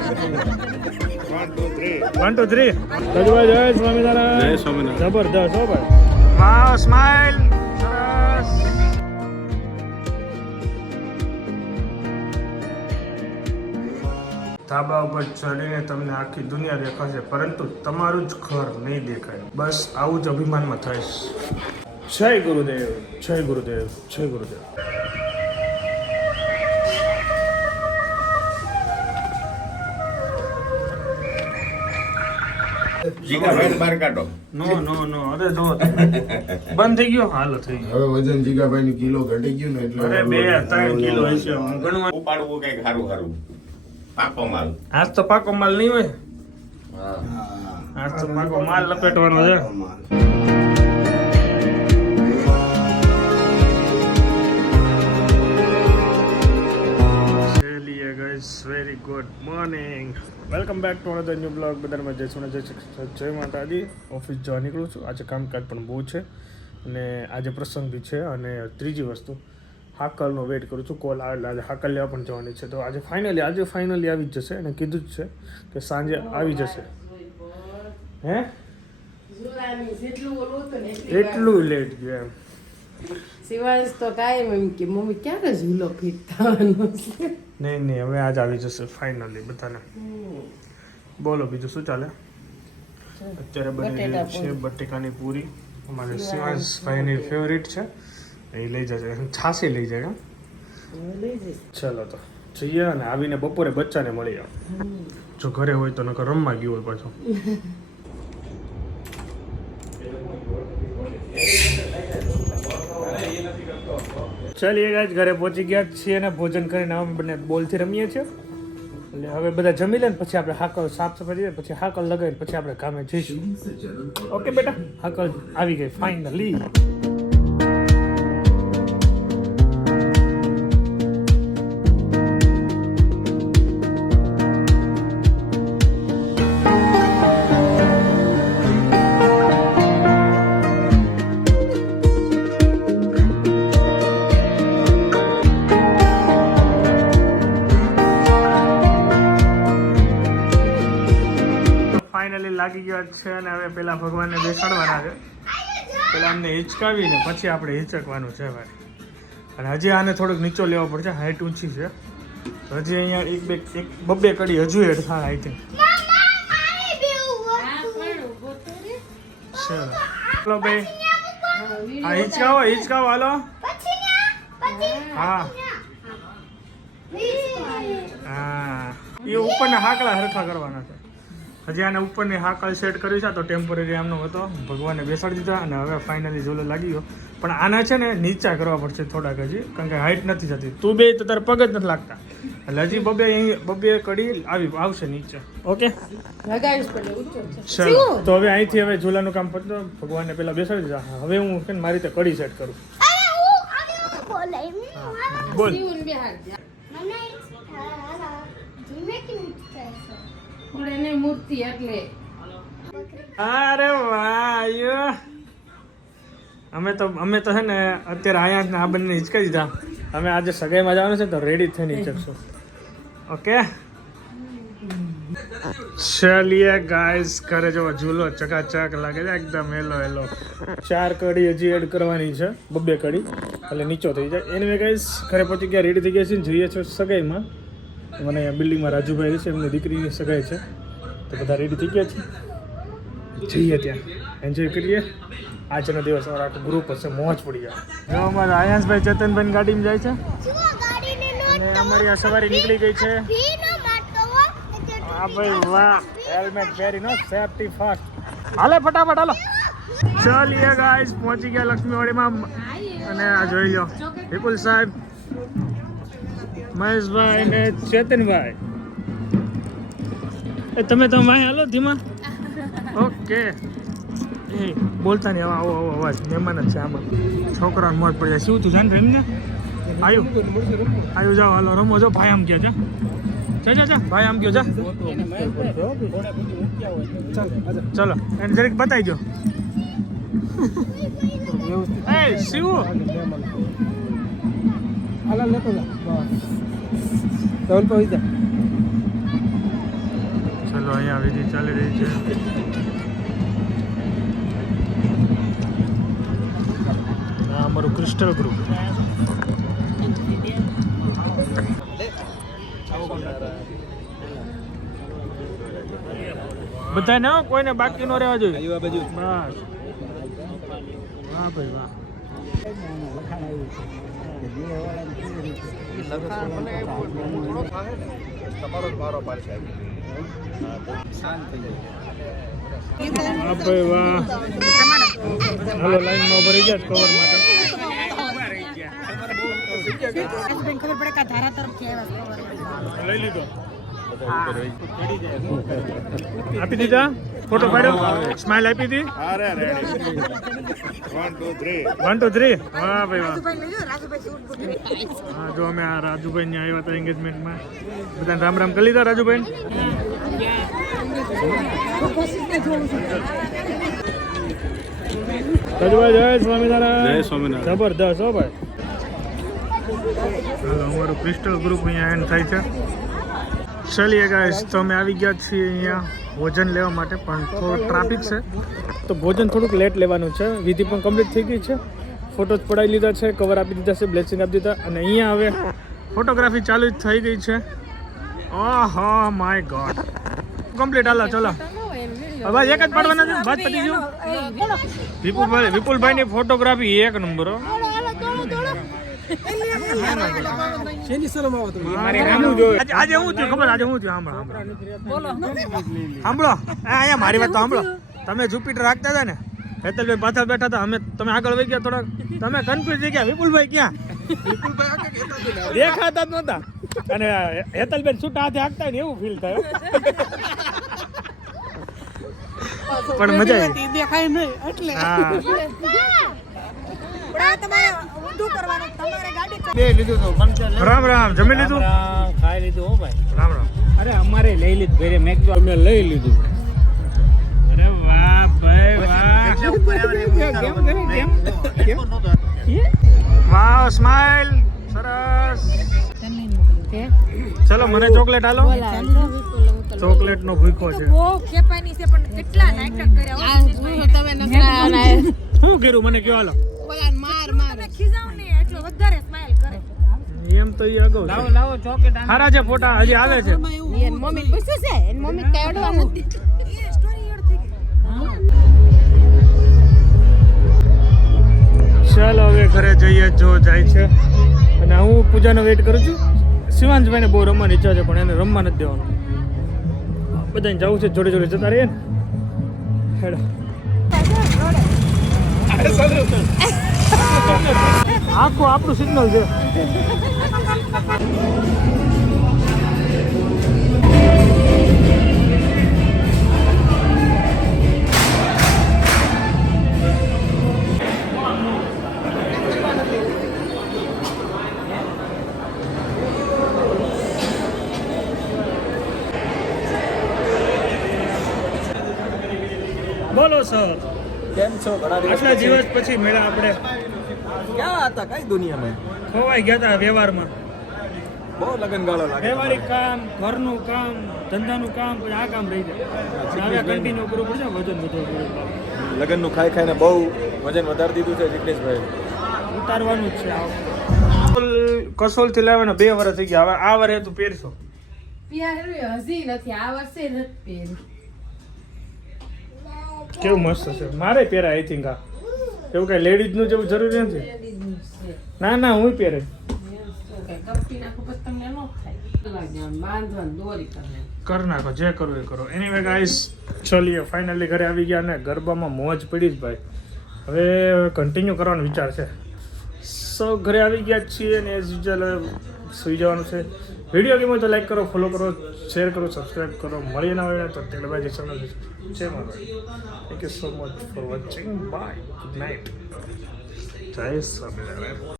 1 2 3 રાજુભાઈ જય સ્વામિનારાયણ. જય સ્વામિનારાયણ. જબરદસ્ત હો ભાઈ. વાવ સ્માઈલ. સરસ. ધાબા ઉપર ચડીને તમને આખી દુનિયા દેખાશે, પરંતુ તમારું જ ઘર નહીં દેખાય. બસ આવું જ અભિમાનમાં થઈશ. જય ગુરુદેવ, જય ગુરુદેવ, જય ગુરુદેવ. જીગાભાઈ બહાર કાઢો. નો નો નો, અરે જો બંધ થઈ ગયો. હાલ થઈ ગયો. હવે વજન જીગાભાઈ નું કિલો ઘટી ગયું ને એટલે અરે 2-3 કિલો હશે. ગણવા ઉપાડવું કઈક સારું સારું પાકો માલ. આજ તો પાકો માલ નહીં હોય. હા. આજ તો પાકો માલ લપેટવાનો છે. ચલિए guys, very good morning. Welcome back to another new blog. બધામાં જય સોના જય માતાજી. ઓફિસ જવા નીકળું છું. આજે કામકાજ પણ બહુ છે અને આજે પ્રસંગ બી છે. અને ત્રીજી વસ્તુ, હાકલનો વેઇટ કરું છું. કોલ આવે આજે હાકલ લેવા પણ જવાની છે. તો આજે ફાઇનલી આવી જ જશે અને કીધું જ છે કે સાંજે આવી જશે. હે એટલું લેટ ગયું એમ. શિવાંશ તો કાયમ એમ કે મમ્મી ક્યારે ઝૂલો ફિટ થવાનો છે. નહીં હવે આજ આવી જશે ફાઇનલી બધાને. બોલો બીજું શું ચાલે? અત્યારે બની રહી છે બટેકાની પૂરી. અમારે શિવાંશ ભાઈની ફેવરિટ છે, એ લઈ જશે. છાસી લઈ જાય. ચલો તો જઈએ અને આવીને બપોરે બચ્ચાને મળી જાવ. જો ઘરે હોય તો નકર રમવા ગયું હોય પાછો. ચાલીએ ગાઈસ, ઘરે પહોંચી ગયા છીએ અને ભોજન કરીને અમે બંને બોલથી રમીએ છીએ. એટલે હવે બધા જમી લે ને પછી આપણે હાકલ સાફ સફાઈ કરીએ, પછી હાકલ લગાવીને પછી આપણે કામે જઈશું. ઓકે બેટા, હાકલ આવી ગઈ ફાઇનલી. ફાઇનલી લાગી ગયા છે અને હવે પેલા ભગવાનને બેસાડવાના છે. પેલા અમને હિંચકાવીને પછી આપણે હિંચકવાનું છે ભાઈ. અને હજી આને થોડુંક નીચો લેવો પડશે, હાઈટ ઊંચી છે. હજી અહીંયા એક બબ્બે કડી હજુ હેઠ થાય આઈ થિંક. ચલો ભાઈ, હા હિંચકાવો હાલો. હા એ ઉપરના હાકલા હરખા કરવાના છે. હજી આને ઉપરની હાકલ સેટ કર્યું છે તો ટેમ્પરરી આમનો હતો. ભગવાનને બેસાડી દીધા અને હવે ફાઇનલી ઝૂલો લાગી ગયો. પણ આના છે ને નીચા કરવા પડશે થોડાક હજી, કારણ કે હાઈટ નથી થતી. તું બે તો તારા પગ જ નથી લાગતા. એટલે હજી બબે કડી આવશે નીચે. ઓકે ચલો તો હવે અહીંથી હવે ઝૂલાનું કામ પતો. ભગવાનને પેલા બેસાડી દીધા. હવે હું કે મારી રીતે કડી સેટ કરું. બોલ. મૂર્તિ એટલે અરે વાહ, અમે તો છે ને અત્યારે આયા આ બંને હિંચકાઈ દીધા. અમે આજે સગાઈમાં જવાનું છે તો રેડી થઈને હિંચકશું. ઓકે ચલીએ ગાઈસ, ઘરે જો ઝૂલો ચકાચક લાગે છે એકદમ. હેલો 4 કડી હજી એડ કરવાની છે, બબ્બે કડી, એટલે નીચો થઈ જાય. એની ગાઈસ ઘરે પહોંચી ગયા, રેડી થઈ ગયા છે, જઈએ છીએ સગાઈમાં. મને અહીંયા બિલ્ડિંગમાં રાજુભાઈ છે, એમની દીકરીની સગાઈ છે, તો બધા રેડી થઈ ગયા છે. જઈએ ત્યાં એન્જોય કરીએ. આજનો દિવસ અમારો આખો ગ્રુપ હશે, મોજ પડી જાય. હવે અમારા આયાંશભાઈ ચેતનભાઈ ગાડીમાં જાય છે અને અમારી આ સવારી નીકળી ગઈ છે. હા ભાઈ વાહ, હેલ્મેટ પહેરીનો સેફટી ફર્સ્ટ. હાલે ફટાફટ હાલો. ચાલીએ ગાઈસ, પહોંચી ગયા લક્ષ્મીવાડીમાં. અને આ જોઈ લો વિપુલ સાહેબ, મહેશભાઈ ને ચેતનભાઈ. તમે તો માય હાલો ધીમા. ઓકે એ બોલતા નહીં, આવો અવાજ. મહેમાન જ છે આમાં. છોકરાને મોજ પડી જાય. શું તું જાણ રમીને આવ્યું જાઓ હાલો રમો. જો ભાઈ આમ ગયો જા ભાઈ આમ ગયો જા. ચલો એને જરીક બતાવી દો. એ શિવ અહીંયા વિધિ ચાલી રહી છે. આ અમારું ક્રિસ્ટલ ગ્રુપ. બધાને હો, કોઈને બાકી ન રહેવા જોઈએ. બસ વાહ ભાઈ વાહ. વાહ ભાઈ વાહ. હાલો લાઈનમાં ભરી ગયા કવર માટે. ખબર પડે કે ધારા તરફથી આવ્યા લઈ લીધો. આપી દીધા. ફોટો પાડ્યો. સ્માઈલ આપી હતી. 1 2 3. વાહ ભાઈ વાહ. હા જો અમે આ રાજુભાઈ ને આવ્યા હતા એન્ગેજમેન્ટમાં. બધાને રામ રામ કરી લીધા રાજુભાઈ. રાજુભાઈ જય સ્વામિનારાયણ. જય સ્વામિનારાયણ. જબરદસ્ત હો ભાઈ. હાલો અમારું ક્રિસ્ટલ ગ્રુપ અહીંયા એન્ડ થાય છે. ચલીએ ગાઈસ, તો અમે આવી ગયા છીએ અહીંયા ભોજન લેવા માટે, પણ થોડું ટ્રાફિક છે તો ભોજન થોડુંક લેટ લેવાનું છે. વિધિ પણ કમ્પ્લીટ થઈ ગઈ છે, ફોટોઝ પડાવી લીધા છે, કવર આપી દીધા છે, બ્લેસિંગ આપી દીધા, અને અહીંયા હવે ફોટોગ્રાફી ચાલુ જ થઈ ગઈ છે. ઓહો માય ગોડ, કમ્પ્લીટ. હાલો ચલો બસ એક જ પાડવાના છે, બસ પતી ગયું. વિપુલભાઈની ફોટોગ્રાફી એક નંબર હો. આજે હું થયું ખબર? આજે હું થયું સાંભળો. અહીંયા મારી વાત તો સાંભળો. તમે જુપિટર રાખતા હતા ને, હેતલભાઈ પાછળ બેઠા હતા, અમે તમે આગળ વહી ગયા થોડાક, તમે કન્ફ્યુઝ થઈ ગયા. વિપુલભાઈ ક્યાં? દેખાતા જ નહોતા, અને હેતલબેન છૂટા હાથે હાંકતા ને એવું ફીલ થાય. પણ મજા આવી. દેખાય નહીં એટલે હા તમારે ઊંધું કરવાનું. તમારે ગાડી બે લીધું તો પંચર રામ રામ. જમી લીધું? ખાઈ લીધું હો ભાઈ. રામ રામ. અરે અમારે લઈ લીધું ઘરે, મેં કીધું અમે લઈ લીધું. અરે વાહ ભાઈ વાહ. વાહ સ્માઈલ સરસ. ચલો મને ચોકલેટ હાલો. ચોકલેટ નો ભૂખો છે. બહુ ખેપાની છે, પણ કેટલા નાટક કર્યા. શું કર્યું મને કયો હાલો. ઓલા માર ખીજાવ ને એટલે વધારે સ્માઈલ કરે. એમ તો ઈ અગાઉ છે. લાવો ચોકલેટ. સારા છે ફોટા, હજી આવે છે. એ મમ્મી પૂછ્યું છે, એની મમ્મી કઈ અડવા નથી. એ સ્ટોરી એડ થઈ ગઈ. ચાલો હવે ઘરે જઈએ. જો જાય છે, અને હું પૂજાનો વેઇટ કરું છું. શિવાંશભાઈને બહુ રમવાની ઈચ્છા છે, પણ એને રમવા નથી દેવાનું. બધાને જવું છે, જોડે જોડે જતા રહીએ ને. હેડો. આખું આપણું સિગ્નલ છે. બોલો સર, કેમ છો? ઘણા આટલા દિવસ પછી મેળા આપણે ક્યાં હતા? કઈ દુનિયામાં? ખોવાઈ ગયા હતા વ્યવહારમાં. બહુ લગન ગાળો લાગે. વ્યવહારિક કામ, ઘરનું કામ, ધંધાનું કામ, પછી આ કામ રહી જાય. હવે કન્ટિન્યુ કરવું પડશે, વજન વધવું પડે. લગનનું ખાઈ ખાઈને બહુ વજન વધારી દીધું છે જિગ્નેશભાઈ. ઉતારવાનું જ છે. કસોલ થી લાવવાના 2 વર્ષ થઈ ગયા. હવે આ વર્ષે તું પહેરશો. હજી નથી, આ વર્ષે નથી પહેર્યું. કેવું મસ્ત છે. મારે પહેરાય આઈ થિંક. આ એવું કઈ લેડીઝ નું જેવું જરૂરી નથી. ના ના હું પહેરે. કર નાખો, જે કરવું એ કરો. એનીવે ગાઈસ, ચલીએ ફાઇનલી ઘરે આવી ગયા ને ગરબામાં મોજ પડી જ ભાઈ. હવે કન્ટિન્યુ કરવાનો વિચાર છે. સો ઘરે આવી ગયા છીએ ને એઝ યુઝ્યુઅલ સુઈ જવાનું છે. વિડીયો ગમ્યો તો લાઈક કરો, ફોલો કરો, શેર કરો, સબસ્ક્રાઈબ કરો. મળીએ ના હોય તો ટેલિભાઈ ચેનલ છે મારો. Thank you so much for watching. Bye, good night. Jai Swaminarayan.